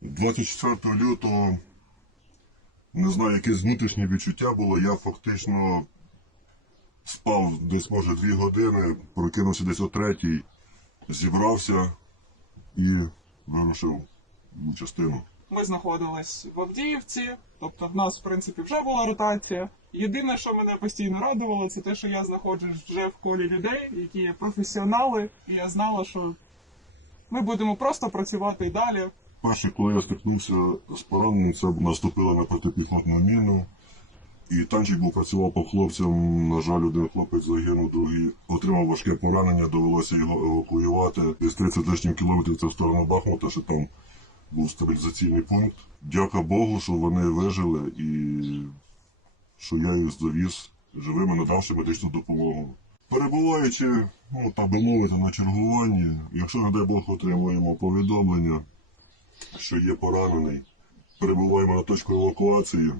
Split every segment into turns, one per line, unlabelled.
24 лютого, не знаю, якесь внутрішнє відчуття було, я фактично спав десь, може, дві години, прокинувся десь о третій, зібрався і вирушив в частину.
Ми знаходились в Авдіївці, тобто в нас, в принципі, вже була ротація. Єдине, що мене постійно радувало, це те, що я знаходжусь вже в колі людей, які є професіонали, і я знала, що ми будемо просто працювати і далі.
Перше, коли я стикнувся з пораненим, це наступила на протипіхотну міну. І танчик був працював по хлопцям. На жаль, один хлопець загинув, другий отримав важке поранення, довелося його евакуювати. Десь 30 лишнім кілометрів це в сторону Бахмута, що там був стабілізаційний пункт. Дяка Богу, що вони вижили і що я їх довіз живими, надавши медичну допомогу. Перебуваючи, ну так би мовити, на чергуванні, якщо, не дай Бог, отримуємо повідомлення що є поранений. Перебуваємо на точку евакуації,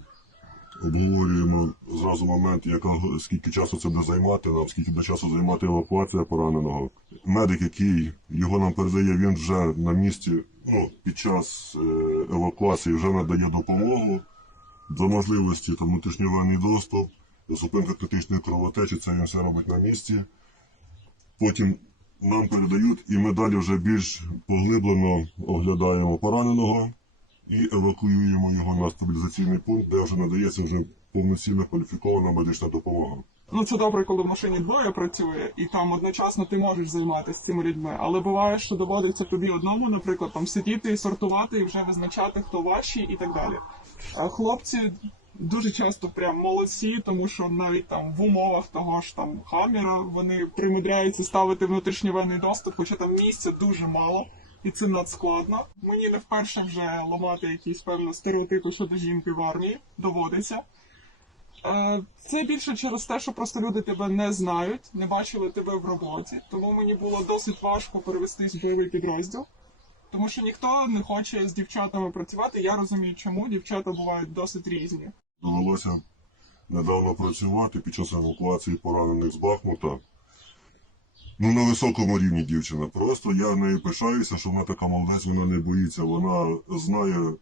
обговорюємо зразу момент, яка, скільки часу це буде займати, нам скільки буде часу займати евакуація пораненого. Медик, який його нам передає, він вже на місці ну, під час е, евакуації вже надає допомогу до можливості там, внутрішньовенний доступ, зупинка критичної кровотечі, це він все робить на місці. Потім нам передають, і ми далі вже більш поглиблено оглядаємо пораненого і евакуюємо його на стабілізаційний пункт, де вже надається вже повноцінна кваліфікована медична допомога.
Ну це добре, коли в машині двоє працює, і там одночасно ти можеш займатися цими людьми, але буває, що доводиться тобі одному, наприклад, там сидіти і сортувати і вже визначати, хто ваші, і так далі. А е, хлопці Дуже часто прям молодці, тому що навіть там в умовах того ж там хаміра вони примудряються ставити внутрішньовенний доступ, хоча там місця дуже мало, і це надскладно. Мені не вперше вже ламати якісь певні стереотипи щодо жінки в армії доводиться. Е, це більше через те, що просто люди тебе не знають, не бачили тебе в роботі, тому мені було досить важко перевестись в бойовий підрозділ. Тому що ніхто не хоче з дівчатами працювати. Я розумію, чому дівчата бувають досить різні.
Довелося недавно працювати під час евакуації поранених з Бахмута. Ну, на високому рівні дівчина. Просто я нею пишаюся, що вона така молодець, вона не боїться. Вона знає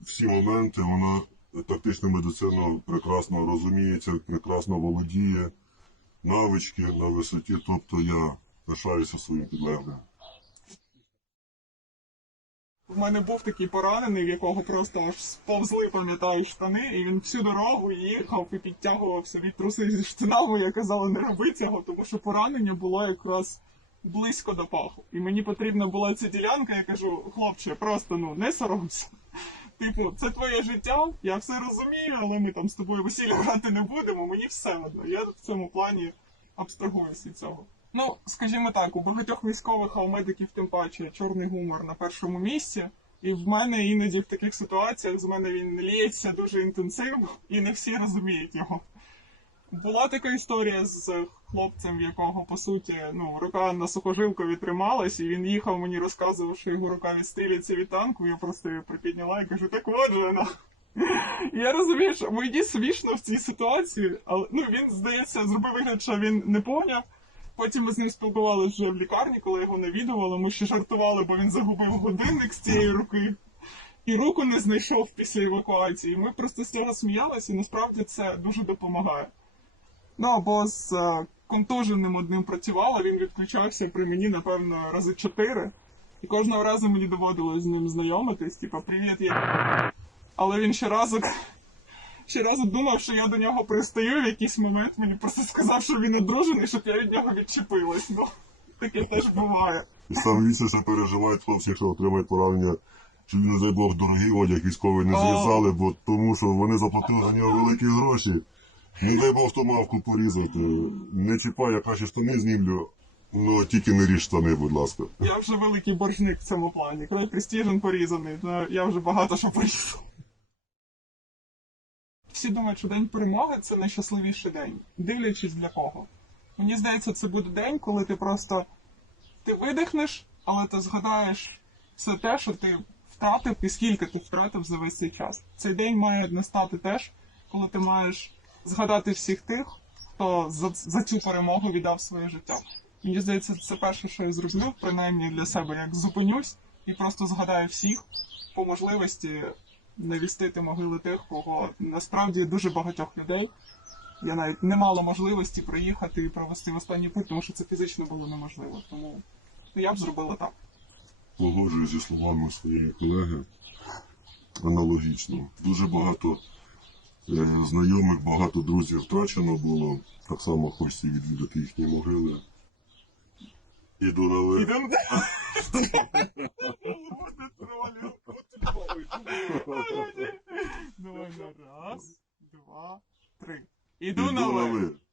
всі моменти, вона тактична медицина прекрасно розуміється, прекрасно володіє навички на висоті. Тобто я пишаюся своїм підлеглим.
У мене був такий поранений, в якого просто аж сповзли, пам'ятаю, штани, і він всю дорогу їхав і підтягував собі труси зі штанами. Я казала, не роби цього, тому що поранення було якраз близько до паху. І мені потрібна була ця ділянка. Я кажу, хлопче, просто ну не соромся. Типу, це твоє життя, я все розумію, але ми там з тобою весілля грати не будемо. Мені все одно. Я в цьому плані абстрагуюся від цього. Ну, скажімо так, у багатьох військових а у медиків тим паче чорний гумор на першому місці. І в мене іноді в таких ситуаціях з мене він лється дуже інтенсивно і не всі розуміють його. Була така історія з хлопцем, в якого по суті ну, рука на сухожилку відтрималась, і він їхав мені розказував, що його рука відстріляться від танку. Я просто її припідняла і кажу, так от же вона. Я розумію, що мені смішно в цій ситуації, але ну він здається, зробив вигляд, що він не поняв. Потім ми з ним спілкувалися вже в лікарні, коли його навідували. Ми ще жартували, бо він загубив годинник з цієї руки і руку не знайшов після евакуації. Ми просто з цього сміялися, і насправді це дуже допомагає. Ну або з е, контуженим одним працювала, він відключався при мені, напевно, рази чотири. І кожного разу мені доводилось з ним знайомитись, типа привіт, я. Але він ще разок ще раз думав, що я до нього пристаю в якийсь момент, мені просто сказав, що він одружений, щоб я від нього відчепилась. Ну, таке теж буває.
І Сам місяця переживають хлопці, якщо отримають поранення. Чи він не Бог дорогий одяг військовий не зв'язали, бо тому що вони заплатили за нього великі гроші. Не дай Бог, хто мавку порізати. Не чіпай, я краще штани знімлю, ну тільки не ріж штани, будь ласка.
Я вже великий боржник в цьому плані. Коли престижен порізаний, то я вже багато що порізав. Всі думають, що день перемоги це найщасливіший день, дивлячись для кого. Мені здається, це буде день, коли ти просто ти видихнеш, але ти згадаєш все те, що ти втратив, і скільки ти втратив за весь цей час. Цей день має настати теж, коли ти маєш згадати всіх тих, хто за, за цю перемогу віддав своє життя. Мені здається, це перше, що я зроблю, принаймні для себе, як зупинюсь і просто згадаю всіх по можливості навістити могили тих, кого насправді дуже багатьох людей. Я навіть не мала можливості приїхати і провести останній путь, тому що це фізично було неможливо. Тому ну, я б зробила так.
Погоджую зі словами своєї колеги аналогічно. Дуже багато е, знайомих, багато друзів втрачено було. Так само хочеться відвідати їхні могили. Іду на ви.
You do, you know, do I it. it.